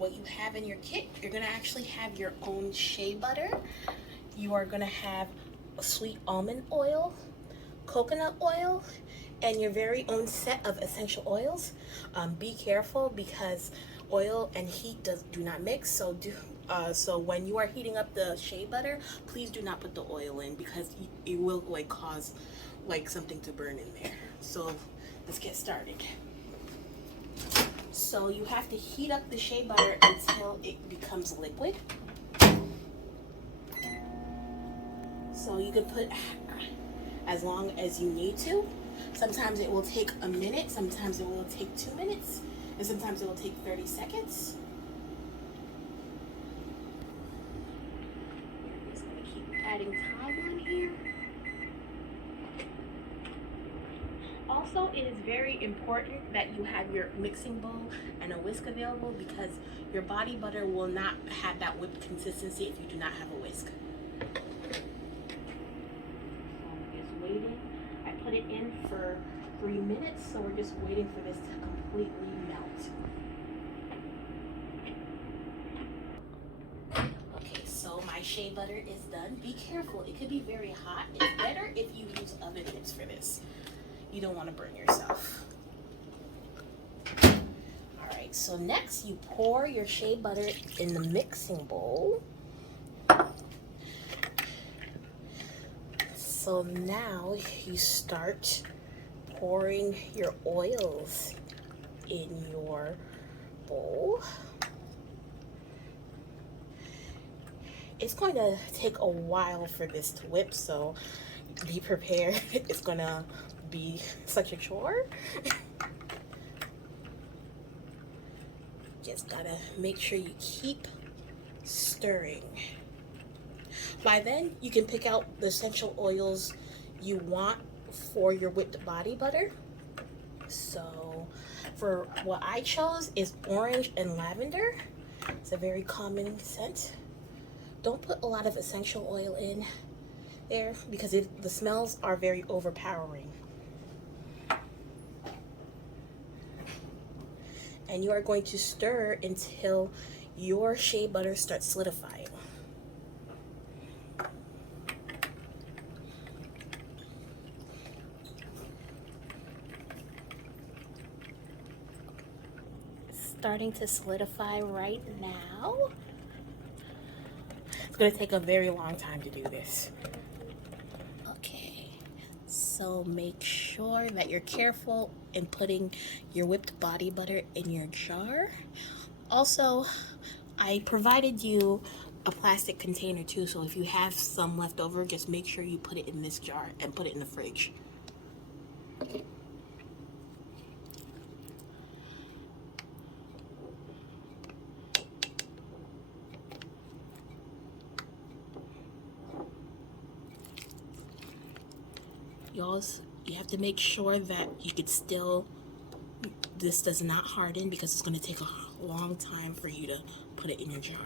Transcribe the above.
what you have in your kit, you're gonna actually have your own shea butter. You are gonna have sweet almond oil, coconut oil, and your very own set of essential oils. Be careful because oil and heat do not mix. So when you are heating up the shea butter, please do not put the oil in because it will like cause like something to burn in there. So let's get started. So you have to heat up the shea butter until it becomes liquid. So you can put as long as you need to. Sometimes it will take a minute, sometimes it will take 2 minutes, and sometimes it will take 30 seconds. We're just going to keep adding time on here. Also, it is very important that you have your mixing bowl and a whisk available because your body butter will not have that whipped consistency if you do not have a whisk. I put it in for 3 minutes, so we're just waiting for this to completely melt. Okay, so my shea butter is done. Be careful, it could be very hot. It's better if you use oven mitts for this. You don't want to burn yourself. Alright, so next you pour your shea butter in the mixing bowl. So now you start pouring your oils in your bowl. It's going to take a while for this to whip, so be prepared. It's going to be such a chore. Just gotta make sure you keep stirring. By then, you can pick out the essential oils you want for your whipped body butter. So, for what I chose is orange and lavender. It's a very common scent. Don't put a lot of essential oil in there because the smells are very overpowering. And you are going to stir until your shea butter starts solidifying. Starting to solidify right now. It's going to take a very long time to do this. Okay, so make sure that you're careful in putting your whipped body butter in your jar. Also, I provided you a plastic container too, so if you have some left over, just make sure you put it in this jar and put it in the fridge. You have to make sure that this does not harden because it's going to take a long time for you to put it in your jar.